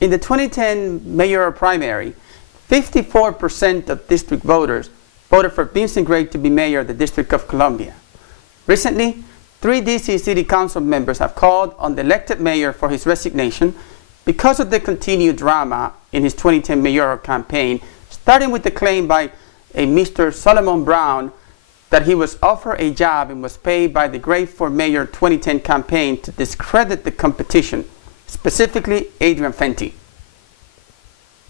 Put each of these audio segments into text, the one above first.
In the 2010 mayoral primary, 54% of district voters voted for Vincent Gray to be mayor of the District of Columbia. Recently, 3 DC City Council members have called on the elected mayor for his resignation because of the continued drama in his 2010 mayoral campaign, starting with the claim by a Mr. Solomon Brown that he was offered a job and was paid by the Gray for Mayor 2010 campaign to discredit the competition, specifically Adrian Fenty.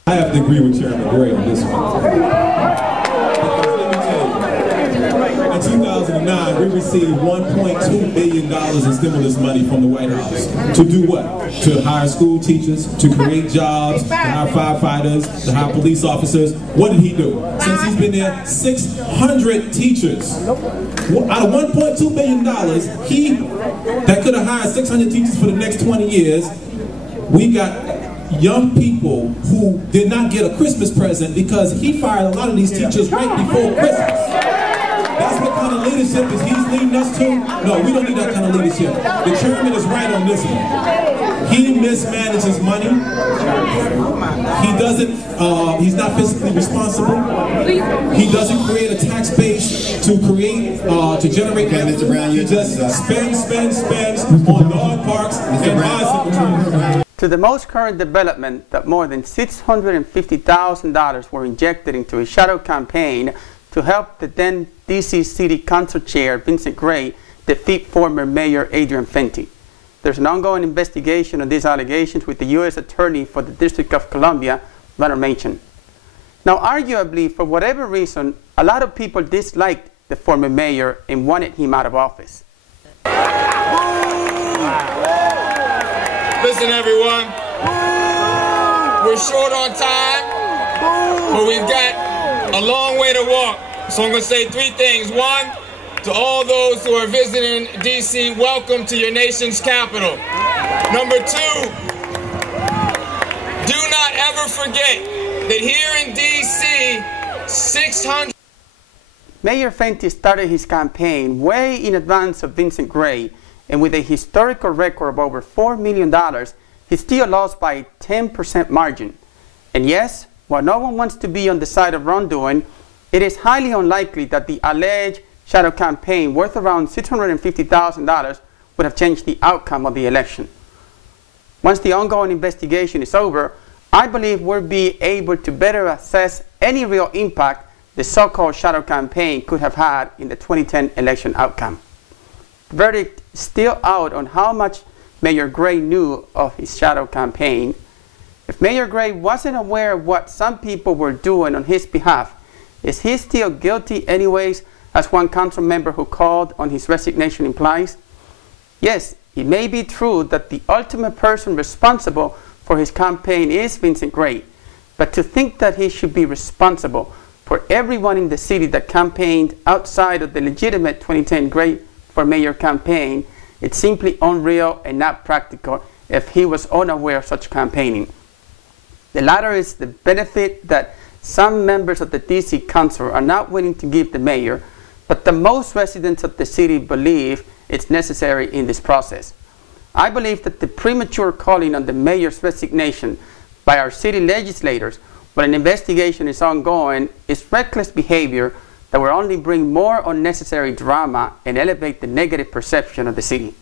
I have to agree with Chairman Gray on this one. Because let me tell you, in 2009, we received $1.2 billion in stimulus money from the White House. To do what? To hire school teachers, to create jobs, to hire firefighters, to hire police officers. What did he do? Since he's been there, 600 teachers. Out of $1.2 billion, that could have hired 600 teachers for the next 20 years, we got young people who did not get a Christmas present because he fired a lot of these teachers right before Christmas. That's what kind of leadership is he's leading us to? No, we don't need that kind of leadership. The chairman is right on this one. He mismanages money. He doesn't, he's not fiscally responsible. He doesn't create a tax base to create, to generate revenue. He just spends on dog parks and bicycle. To the most current development that more than $650,000 were injected into a shadow campaign to help the then DC City Council Chair Vincent Gray defeat former Mayor Adrian Fenty. There's an ongoing investigation of these allegations with the U.S. Attorney for the District of Columbia, Ronald Machen. Now, arguably, for whatever reason, a lot of people disliked the former mayor and wanted him out of office. Listen, everyone, we're short on time, but we've got a long way to walk. So I'm going to say 3 things. 1, to all those who are visiting D.C., welcome to your nation's capital. Number 2, do not ever forget that here in D.C., 600... Mayor Fenty started his campaign way in advance of Vincent Gray, and with a historical record of over $4 million, he still lost by a 10% margin. And yes, while no one wants to be on the side of wrongdoing, it is highly unlikely that the alleged shadow campaign worth around $650,000 would have changed the outcome of the election. Once the ongoing investigation is over, I believe we'll be able to better assess any real impact the so-called shadow campaign could have had in the 2010 election outcome. The verdict is still out on how much Mayor Gray knew of his shadow campaign. If Mayor Gray wasn't aware of what some people were doing on his behalf, is he still guilty anyways, as one council member who called on his resignation implies? Yes, it may be true that the ultimate person responsible for his campaign is Vincent Gray, but to think that he should be responsible for everyone in the city that campaigned outside of the legitimate 2010 Gray for Mayor campaign, it's simply unreal and not practical if he was unaware of such campaigning. The latter is the benefit that some members of the DC Council are not willing to give the mayor, but the most residents of the city believe it's necessary in this process. I believe that the premature calling on the mayor's resignation by our city legislators when an investigation is ongoing is reckless behavior that will only bring more unnecessary drama and elevate the negative perception of the city.